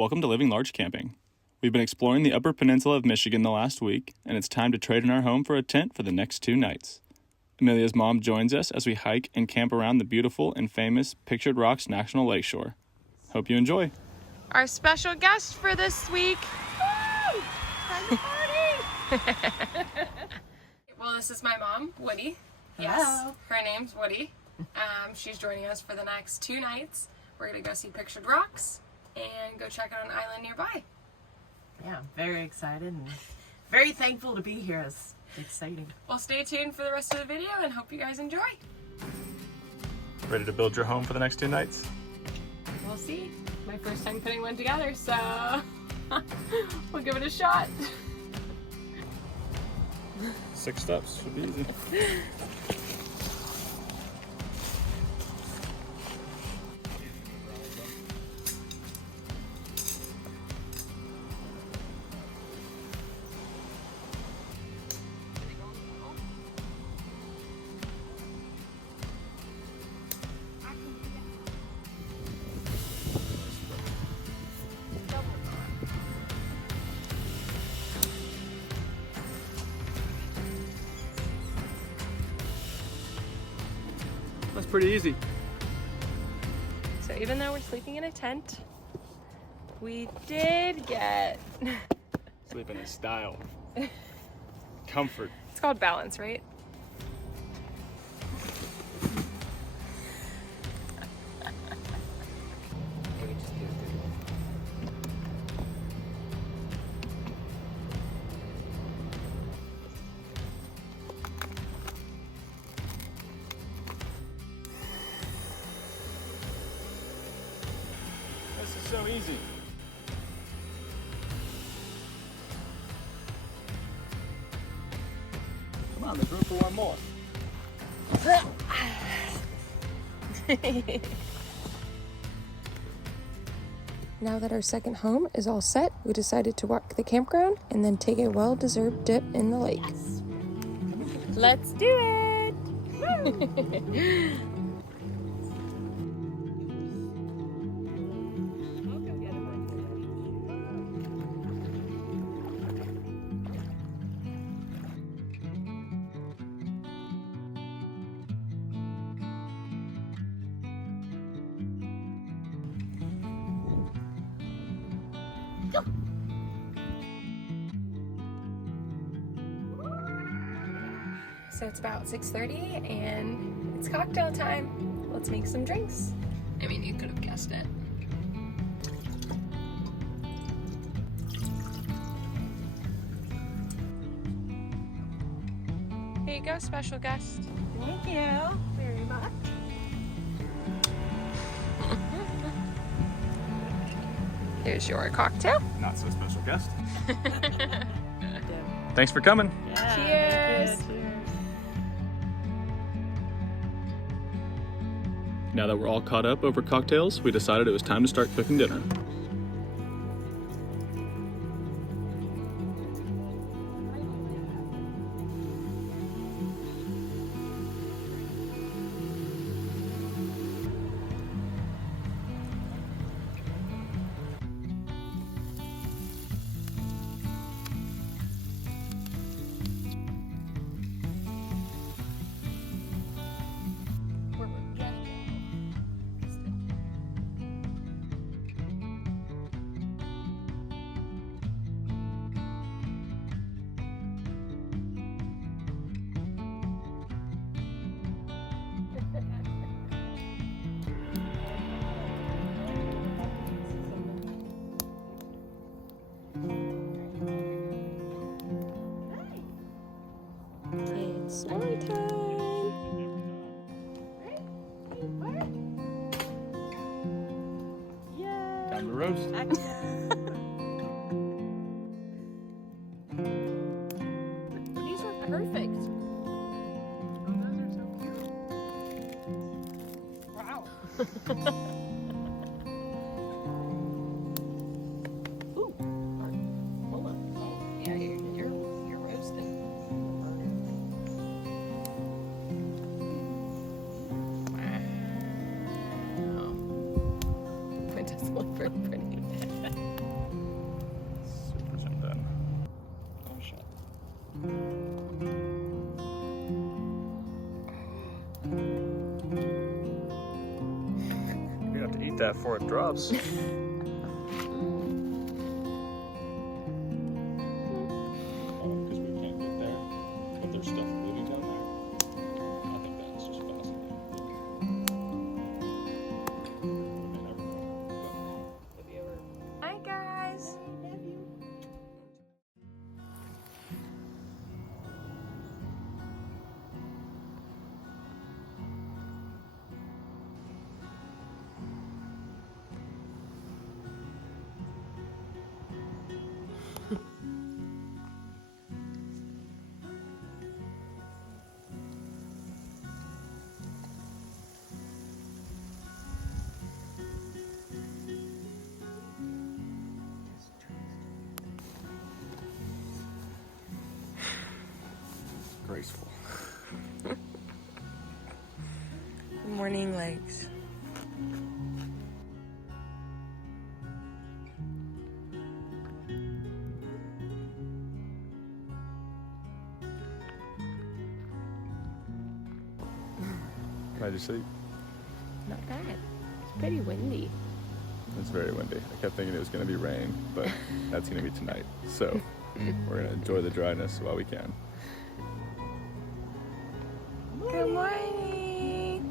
Welcome to Living Large Camping. We've been exploring the Upper Peninsula of Michigan the last week, and it's time to trade in our home for a tent for the next 2 nights. Amelias Mom joins us as we hike and camp around the beautiful and famous Pictured Rocks National Lakeshore. Hope you enjoy. Our special guest for this week. Woo! Time to party! Well, this is my mom, Woody. Yes, hello. Her name's Woody. She's joining us for the next 2 nights. We're gonna go see Pictured Rocks and go check out an island nearby. Yeah, I'm very excited and very thankful to be here. It's exciting. Well, stay tuned for the rest of the video and hope you guys enjoy. Ready to build your home for the next 2 nights? We'll see. My first time putting one together, so we'll give it a shot. 6 steps should be easy. That's pretty easy. So even though we're sleeping in a tent, we did get... Sleep in style. Comfort. It's called balance, right? This is so easy. Come on, there's room for one more. Now that our second home is all set, we decided to walk the campground and then take a well-deserved dip in the lake. Yes. Let's do it! So it's about 6:30 and it's cocktail time. Let's make some drinks. I mean, you could have guessed it. Here you go, special guest. Thank you very much. Here's your cocktail. Not so special guest. Thanks for coming. Yeah, Cheers. Cheers. Now that we're all caught up over cocktails, we decided it was time to start cooking dinner. It's story time! Time to roast. These are perfect. Oh, those are so cute. Wow. Ooh. Hold on. Oh, yeah, you're roasting. Wow. It does look very pretty. that before it drops. Because we can't get there, but there's stuff moving down there. I think that's just fascinating. Hi guys. Graceful. Morning legs. How'd you sleep? Not bad. It's pretty windy. It's very windy. I kept thinking it was going to be rain, but that's going to be tonight. So we're going to enjoy the dryness while we can. Good morning.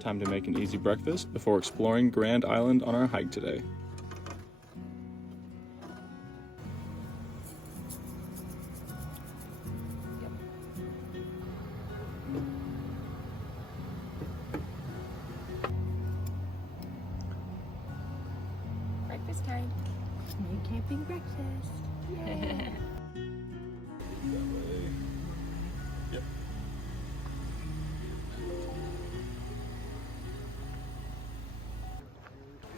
Time to make an easy breakfast before exploring Grand Island on our hike today. Breakfast time. New camping breakfast. Yay. Yep.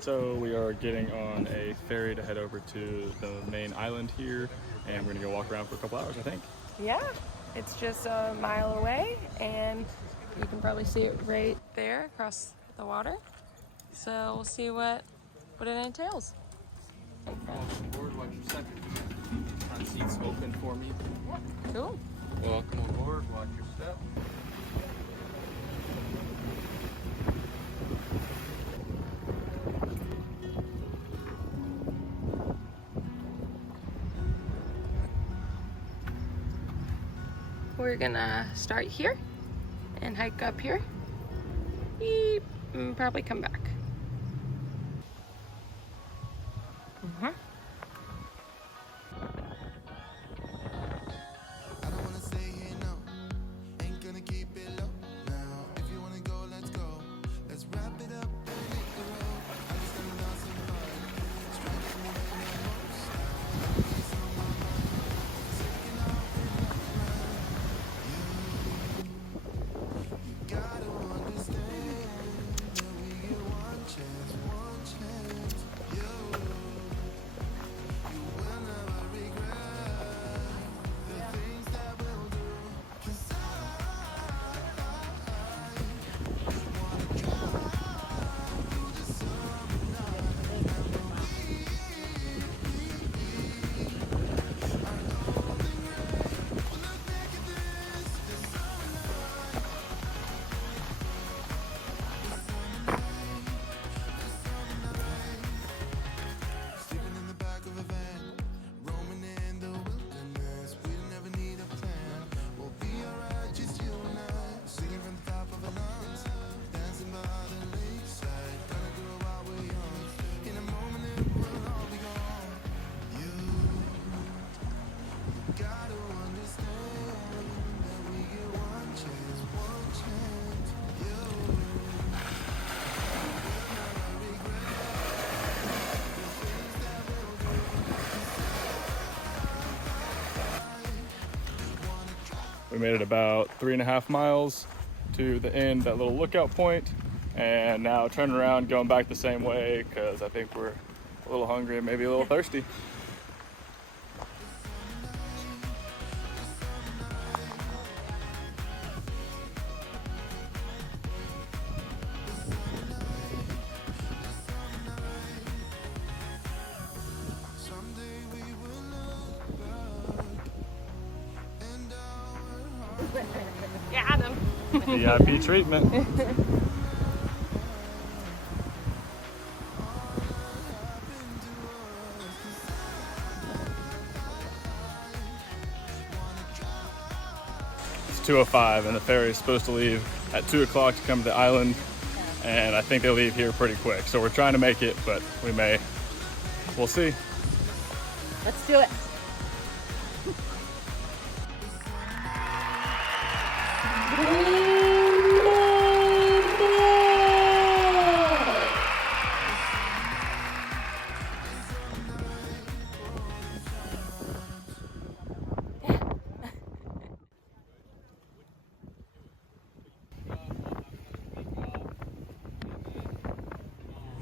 So we are getting on a ferry to head over to the main island here, and we're gonna go walk around for a couple hours, I think. Yeah, it's just a mile away, and you can probably see it right there across the water. So we'll see what it entails. Welcome aboard, watch your step. Front seat's open for me. Cool. Welcome aboard, watch your step. We're gonna start here and hike up here. Beep, and probably come back. I don't wanna stay here, no. Ain't gonna keep it low. Now, if you wanna go, let's go. Let's wrap it up and hit the road. I just gonna dance some fun. Strike from the way my most now. Peace on my mind. Taking off and you gotta understand that we get one chance, one chance. You will never regret the things that we'll do. 'Cause I wanna drive through the summer night. And we are golden gray. Well, look back at this summer night. Sleeping in the back of a van, roaming in the wilderness. We never need a plan. We'll be alright, just you and I. Singing from the top of our lungs, dancing by the lakeside. Gonna do it while we're young. In a moment it will all be gone. You gotta understand that we get one chance, one chance. You will never regret the things that we'll do. We made it about 3.5 miles to the end, that little lookout point, and now turning around, going back the same way because I think we're a little hungry and maybe a little thirsty. VIP treatment. It's 2:05 and the ferry is supposed to leave at 2 o'clock to come to the island, and I think they leave here pretty quick. So we're trying to make it, but we may. We'll see. Let's do it.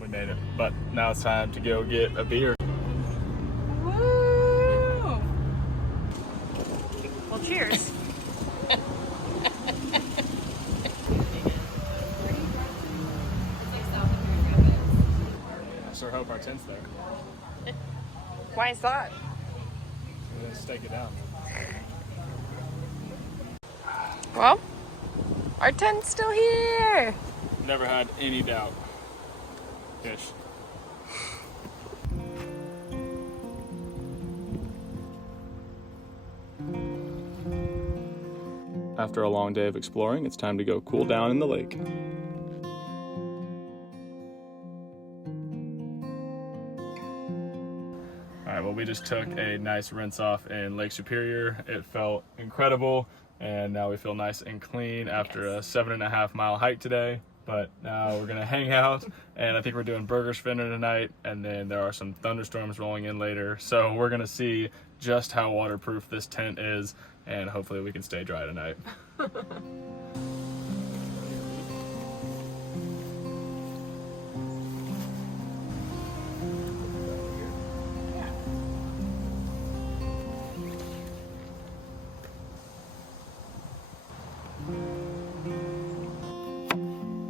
We made it, but now it's time to go get a beer. Woo! Well, cheers. I sure hope our tent's there. Why is that? We're gonna stake it down. Well, our tent's still here. Never had any doubt. Ish. After a long day of exploring, it's time to go cool down in the lake. All right, well, we just took a nice rinse off in Lake Superior. It felt incredible, and now we feel nice and clean after a 7.5 mile hike today. But now we're gonna hang out, and I think we're doing burgers for dinner tonight, and then there are some thunderstorms rolling in later. So we're gonna see just how waterproof this tent is, and hopefully we can stay dry tonight.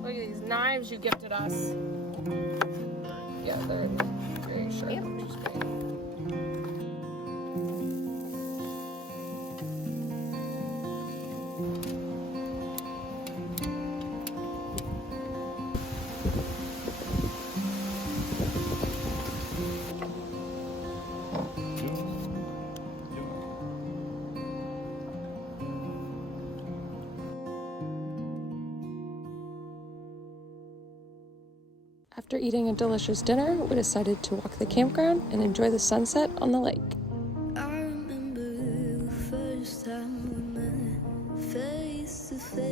Look at these knives you gifted us. Yeah, they're very sharp, which is great. After eating a delicious dinner, we decided to walk the campground and enjoy the sunset on the lake. I remember the first time we met, face to face.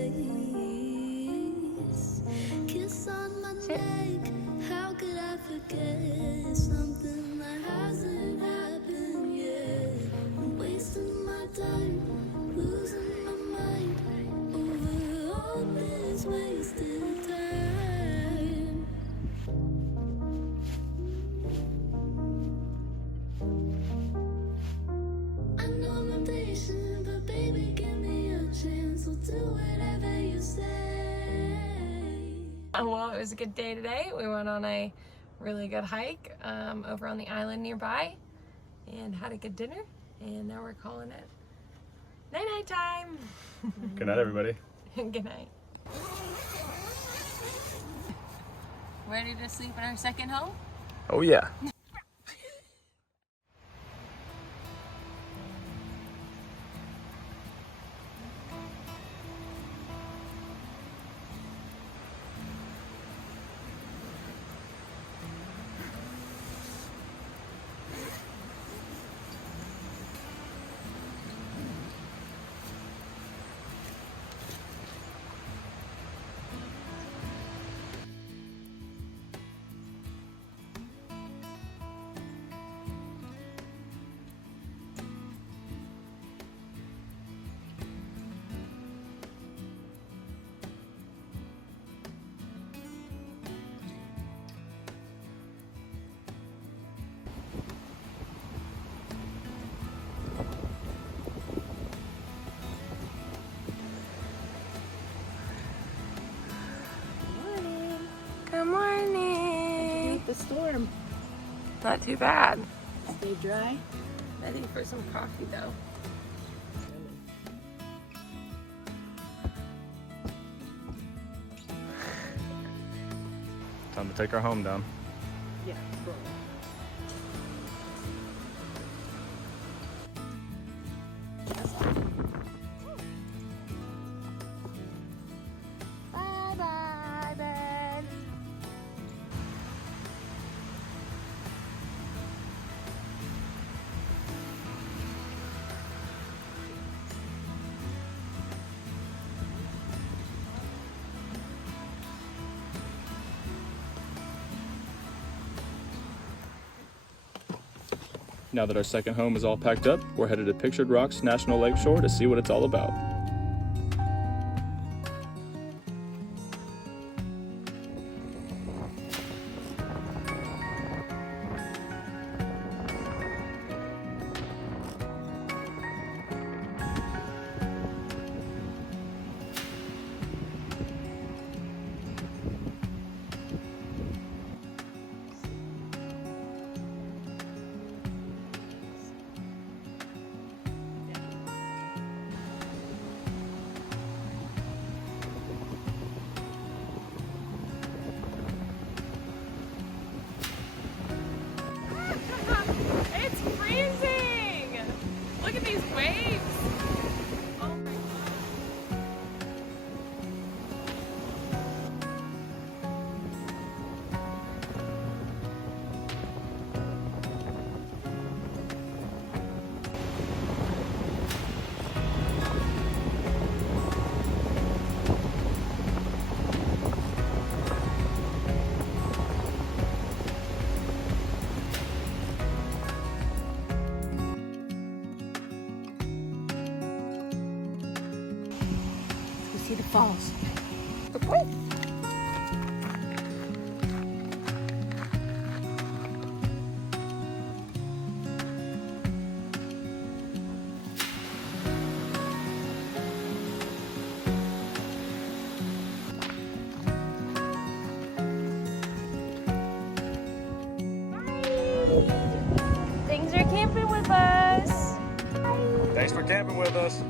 Kiss on my neck, how could I forget something that hasn't happened yet? I'm wasting my time, losing my mind over all this wasted time. I know I'm impatient, but baby, give me a chance. We'll do whatever you say. Well, it was a good day today. We went on a really good hike over on the island nearby and had a good dinner. And now we're calling it night-night time. Good night, everybody. Good night. Ready to sleep in our second home? Oh yeah. Good morning. The storm. Not too bad. Stay dry. Ready for some coffee though. Time to take our home down. Yeah. Bye bye, Ben. Now that our second home is all packed up, we're headed to Pictured Rocks National Lakeshore to see what it's all about. It's freezing! Look at these waves! Oh my god. We see the falls. Thanks for camping with us. Thanks for camping with us.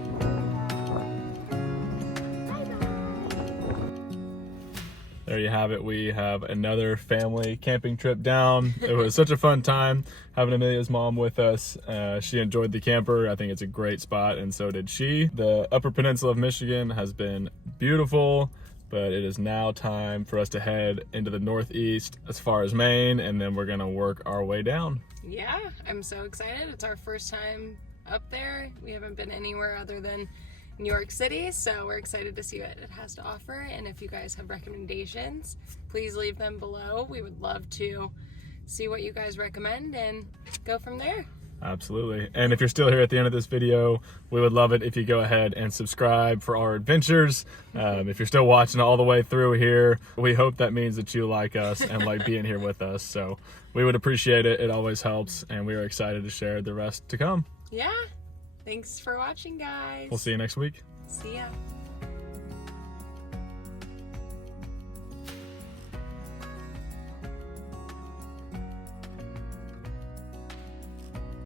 There you have it. We have another family camping trip down. It was such a fun time having Amelia's mom with us. She enjoyed the camper. I think it's a great spot, and so did she. The Upper Peninsula of Michigan has been beautiful, but it is now time for us to head into the northeast as far as Maine, and then we're gonna work our way down. Yeah, I'm so excited. It's our first time up there. We haven't been anywhere other than New York City, so we're excited to see what it has to offer. And if you guys have recommendations, please leave them below. We would love to see what you guys recommend and go from there. Absolutely. And if you're still here at the end of this video, we would love it if you go ahead and subscribe for our adventures. If you're still watching all the way through here, we hope that means that you like us and like being here with us. So we would appreciate it. It always helps. And we are excited to share the rest to come. Yeah. Thanks for watching, guys. We'll see you next week. See ya.